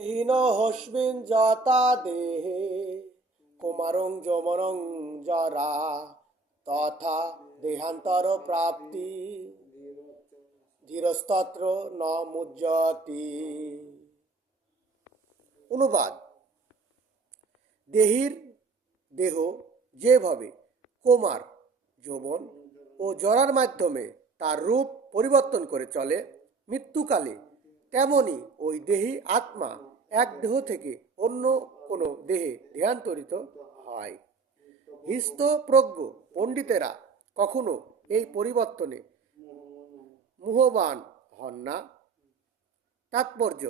হীন হস্মিন যতা দেহে কুমারং যমনং জরা তথা দেহান্তর প্রাপ্তি ধীরস্তত্র ন মুজ্জতি। অনুবাদ: দেহ যেভাবে কুমার, যৌবন ও জরার মাধ্যমে তার রূপ পরিবর্তন করে চলে, মৃত্যুকালে তেমনি ওই দেহী আত্মা এক দেহ থেকে অন্য কোনো দেহে দেহান্তরিত হয়। হৃষ্টপ্রজ্ঞ পণ্ডিতেরা কখনো এই পরিবর্তনে মোহবান হন না। তাৎপর্য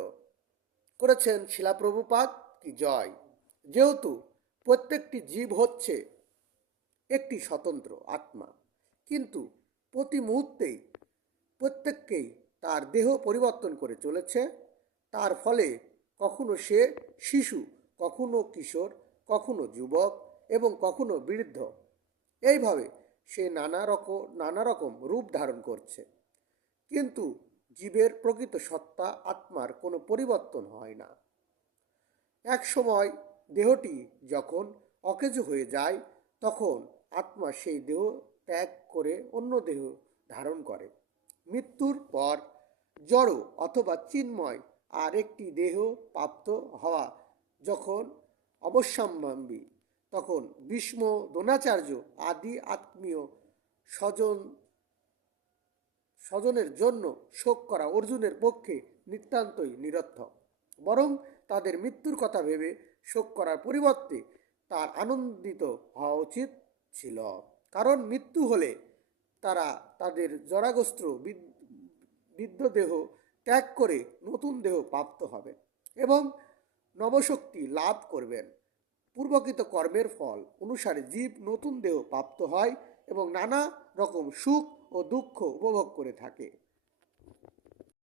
করেছেন শিলা প্রভুপাদ কি জয়। যেহেতু প্রত্যেকটি জীব হচ্ছে একটি স্বতন্ত্র আত্মা, কিন্তু প্রতি মুহূর্তেই প্রত্যেককেই তার দেহ পরিবর্তন করে চলেছে, তার ফলে কখনো সে শিশু, কখনো কিশোর, কখনো যুবক এবং কখনো বৃদ্ধ, এইভাবে সে নানা রকম রূপ ধারণ করছে। কিন্তু জীবের প্রকৃত সত্তা আত্মার কোনো পরিবর্তন হয় না। এক সময় দেহটি যখন অকেজো হয়ে যায়, তখন আত্মা সেই দেহ ত্যাগ করে অন্য দেহ ধারণ করে। মৃত্যুর পর জড় অথবা চিন্ময় আর একটি দেহ প্রাপ্ত হওয়া যখন অবশ্যম্ভাবী, তখন ভীষ্ম, দ্রোণাচার্য আদি আত্মীয় স্বজনের জন্য শোক করা অর্জুনের পক্ষে নিতান্তই নিরর্থক। বরং তাদের মৃত্যুর কথা ভেবে শোক করার পরিবর্তে তার আনন্দিত হওয়া উচিত ছিল। কারণ মৃত্যু হলে তারা তাদের জরাগ্রস্ত বৃদ্ধ দেহ ত্যাগ করে নতুন দেহ প্রাপ্ত হবে এবং নবশক্তি লাভ করবেন। পূর্বকৃত কর্মের ফল অনুসারে জীব নতুন দেহ প্রাপ্ত হয় এবং নানা রকম সুখ ও দুঃখ উপভোগ করে থাকে।